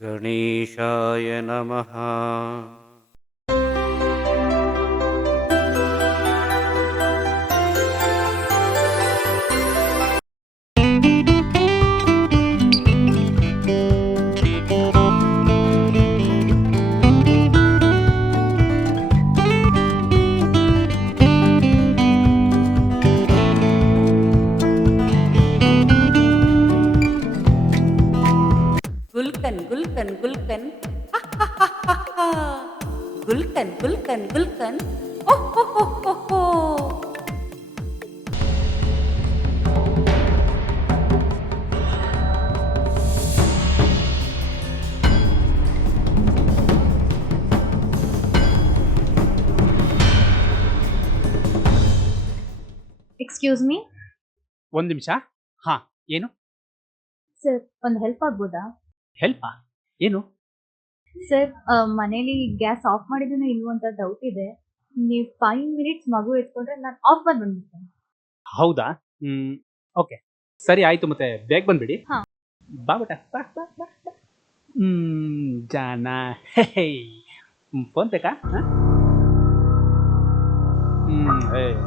ಗಣೇಶಾಯ ನಮಃ. ಗುಲ್ಕನ್ ಗುಲ್ಕನ್ ಗುಲ್ಕನ್ ಗುಲ್ಕನ್ ಗುಲ್ಕನ್ ಗುಲ್ಕನ್ ಓಹೋ. ಎಕ್ಸ್ಕ್ಯೂಸ್ ಮೀ ಒಂದು ನಿಮಿಷ. ಹಾಂ, ಏನು ಸರ್, ಒಂದು ಹೆಲ್ಪ್ ಆಗ್ಬೋದಾ? ಹೆಲ್ಪಾ? ಏನು? ಸರ್, ಮನೇಲಿ ಗ್ಯಾಸ್ ಆಫ್ ಮಾಡಿದ್ದೀನೋ ಇಲ್ವೋ ಅಂತ ಡೌಟ್ ಇದೆ. ನೀವು 5 ಮಿನಿಟ್ಸ್ ಮಗು ಎತ್ಕೊಂಡ್ರೆ ನಾನು ಆಫ್ ಮಾಡಿ ಬಂದ್ಬಿಡ್ತೇನೆ. ಹೌದಾ? ಓಕೆ, ಸರಿ ಆಯಿತು. ಮತ್ತೆ ಬೇಗ ಬಂದ್ಬಿಡಿ. ಹಾ. ಬಾ ಬೇಟ, ಬಾ ಬಾ ಬಾ ಬಾ. ಜಾನ, ಹೇ ಫೋನ್ ಬೇಕಾ?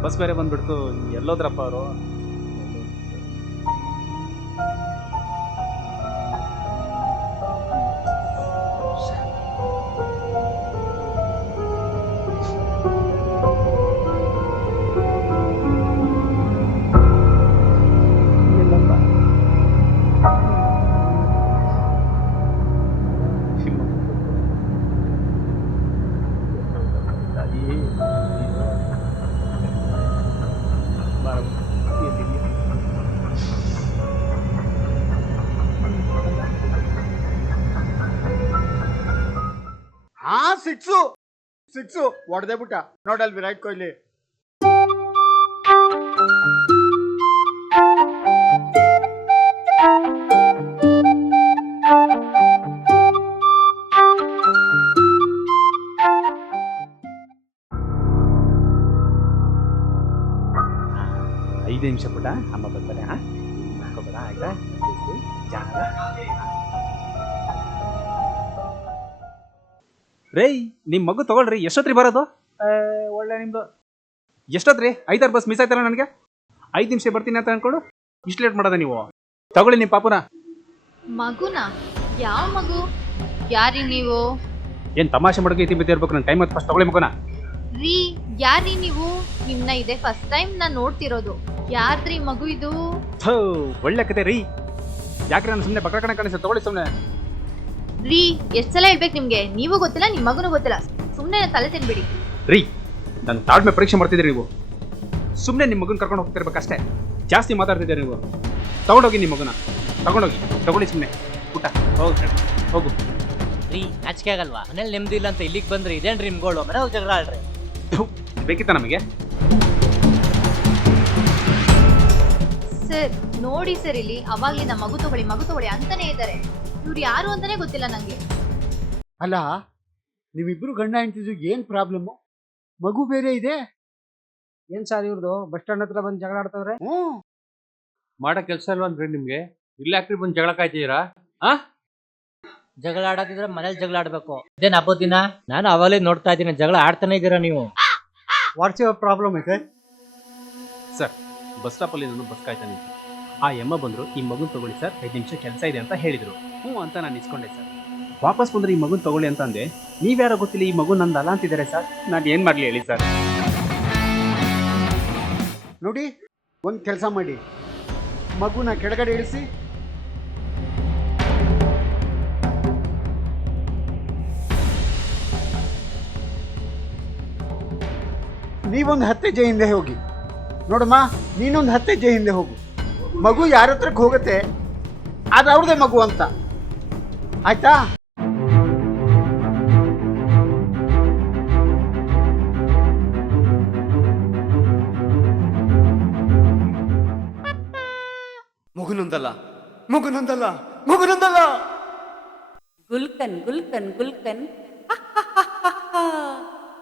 ಬಸ್ ಬೇರೆ ಬಂದ್ಬಿಡ್ತು. ಎಲ್ಲೋದ್ರಪ್ಪ ಅವರು? ಸಿಕ್ಸು ಹೊಡೆದೇ ಬಿಟ್ಟ ನೋಡಲ್ ವಿರಾಟ್ ಕೊಹ್ಲಿ. ಐದು ನಿಮಿಷ ಪುಟ, ಅಮ್ಮ ಬರ್ತಾರೆ. ಹಾಕೋಬೇಡ ಆಯ್ತಾ? ರೇ, ನಿಮ್ಮ ಮಗು ತಗೊಳ್ರಿ. ಎಷ್ಟೊತ್ರಿ ಬರೋದು? ಒಳ್ಳೆ ನಿಮ್ದು. ಎಷ್ಟೊತ್ರಿ? 5-6 ಬಸ್ ಮಿಸ್ ಆಯ್ತಲ್ಲ ನನಗೆ. 5 ನಿಮಿಷ ಬರ್ತೀನಿ ಅಂತ ಅನ್ಕೊಂಡು ಇಷ್ಟು ಲೇಟ್ ಮಾಡೋದ ನೀವು? ತಗೊಳ್ಳಿ ನಿಮ್ಮ ಪಾಪುನ. ಮಗುನ? ಯಾವ ಮಗು? ಯಾರಿ ನೀವು? ಏನು ತಮಾಷೆ ಮಾಡೋಕೆ ಇತಿ ಇರ್ಬೇಕು. ನನ್ನ ಟೈಮ್ ಫಸ್ಟ್ ತಗೊಳ್ಳಿ ಮಗುನ. ರೀ, ಯಾರಿ ನೀವು? ನಿಮ್ನ ಇದೆ ಫಸ್ಟ್ ಟೈಮ್ ನಾನು ನೋಡ್ತಿರೋದು. ಯಾರ್ದ್ರಿ ಮಗು ಇದು? ಒಳ್ಳೆ ಕತೆ ರೀ. ಯಾಕ್ರೆ ನಾನು ಸುಮ್ಮನೆ ಬಕ್ಕ ಕಣ ಕಾಣಿಸ್ತಾ? ತಗೊಳ್ಳಿ ಸುಮ್ಮನೆ. ರೀ, ಎಷ್ಟು ಸಲ ಹೇಳ್ಬೇಕು ನಿಮ್ಗೆ? ನೀವು ಗೊತ್ತಿಲ್ಲ, ನಿಮ್ಮ ಮಗನೂ ಗೊತ್ತಿಲ್ಲ. ಸುಮ್ಮನೆ ತಲೆ ತಿನ್ಬಿಡಿ. ರೀ, ನನ್ನ ತಾಳ್ಮೆ ಪರೀಕ್ಷೆ ಮಾಡ್ತಿದ್ದೀರಿ ನೀವು. ಸುಮ್ಮನೆ ನಿಮ್ಮ ಮಗನ ಕರ್ಕೊಂಡು ಹೋಗ್ತಿರ್ಬೇಕಷ್ಟೇ. ಜಾಸ್ತಿ ಮಾತಾಡ್ತಿದ್ದೀರಿ ನೀವು. ತಗೊಂಡೋಗಿ ನಿಮ್ಮ ಮಗನ, ತಗೊಳ್ಳಿ ಸುಮ್ಮನೆ. ಊಟ ಹೋಗು. ರೀ, ನಾಚಿಕೆ ಆಗಲ್ವಾ? ಮನೇಲಿ ನೆಮ್ಮದಿ ಇಲ್ಲ ಅಂತ ಇಲ್ಲಿಗೆ ಬಂದ್ರಿ. ಇದೇನ್ರಿ ನಿಮ್ಗಳು? ಮನೆ ಹೋಗಿ ಜಗಳ ಆಡ್ರಿ. ಬೇಕಿತ್ತ ನಮಗೆ? ಸರ್ ನೋಡಿ ಸರ್, ಇಲ್ಲಿ ಅವಾಗ್ಲಿಂದ ಮಗು ತಗೊಳ್ಳಿ ಅಂತಾನೆ ಇದ್ದಾರೆ. ಇವ್ರು ಯಾರು ಅಂತಾನೆ ಗೊತ್ತಿಲ್ಲ ನಂಗೆ. ಅಲ್ಲ, ನೀವಿಬ್ರು ಗಂಡ ಹೆಂಡ್ತಿದ್ದು ಏನ್ ಪ್ರಾಬ್ಲಮ್ಮು? ಮಗು ಬೇರೆ ಇದೆ. ಏನ್ ಸರ್ ಇವ್ರದ್ದು? ಬಸ್ ಸ್ಟ್ಯಾಂಡ್ ಹತ್ರ ಬಂದು ಜಗಳ ಆಡ್ತವ್ರೆ. ಮಾಡೋ ಕೆಲಸ ಇಲ್ವನ್ರಿ ನಿಮ್ಗೆ? ಇಲ್ಲ ಯಾಕ್ರಿ ಬಂದು ಜಗಳ ಕಾಯ್ತಿದ್ದೀರಾ? ಜಗಳ ಆಡೋದಿದ್ರೆ ಮನೇಲಿ ಜಗಳ ಆಡ್ಬೇಕು. ಇದೇನ್ ಹಬ್ಬದ ದಿನ? ನಾನು ಅವಾಗಲೇ ನೋಡ್ತಾ ಇದ್ದೀನಿ, ಜಗಳ ಆಡ್ತಾನೆ ಇದ್ದೀರಾ ನೀವು. ವಾಟ್ಸ್ ಯುವರ್ ಪ್ರಾಬ್ಲಮ್ ಇದೆ? ಸರ್, ಬಸ್ ಸ್ಟಾಪಲ್ಲಿ ನಾನು ಬಸ್ ಕಾಯ್ತಾನೆ. ಆ ಎಮ್ಮ ಬಂದರು, ಈ ಮಗುನ ತಗೊಳ್ಳಿ ಸರ್, 5 ನಿಮಿಷ ಕೆಲಸ ಇದೆ ಅಂತ ಹೇಳಿದರು. ಅಂತ ನಾನು ಇಸ್ಕೊಂಡೆ ಸರ್. ವಾಪಸ್ ಬಂದರೆ ಈ ಮಗುನ ತಗೊಳ್ಳಿ ಅಂತ ಅಂದೆ. ನೀವ್ಯಾರೋ ಗೊತ್ತಿಲ್ಲ, ಈ ಮಗು ನಂದಲ್ಲ ಅಂತಿದ್ದಾರೆ ಸರ್. ನಾನು ಏನು ಮಾಡಲಿ ಹೇಳಿ ಸರ್? ನೋಡಿ, ಒಂದು ಕೆಲಸ ಮಾಡಿ, ಮಗುನ ಕೆಳಗಡೆ ಇಳಿಸಿ. ನೀವೊಂದು 10 ಹೆಜ್ಜೆ ಹಿಂದೆ ಹೋಗಿ. ನೋಡಮ್ಮ, ನೀನೊಂದು 10 ಹೆಜ್ಜೆ ಹಿಂದೆ ಹೋಗು. ಮಗು ಯಾರ ಹತ್ರಕ್ಕೆ ಹೋಗುತ್ತೆ ಅದು ಅವ್ರದೇ ಮಗು ಅಂತ, ಆಯ್ತಾ? ಮಗುನೊಂದಲ್ಲ ಮಗುನೊಂದಲ್ಲ ಮಗುನೊಂದಲ್ಲ. ಗುಲ್ಕನ್ ಗುಲ್ಕನ್ ಗುಲ್ಕನ್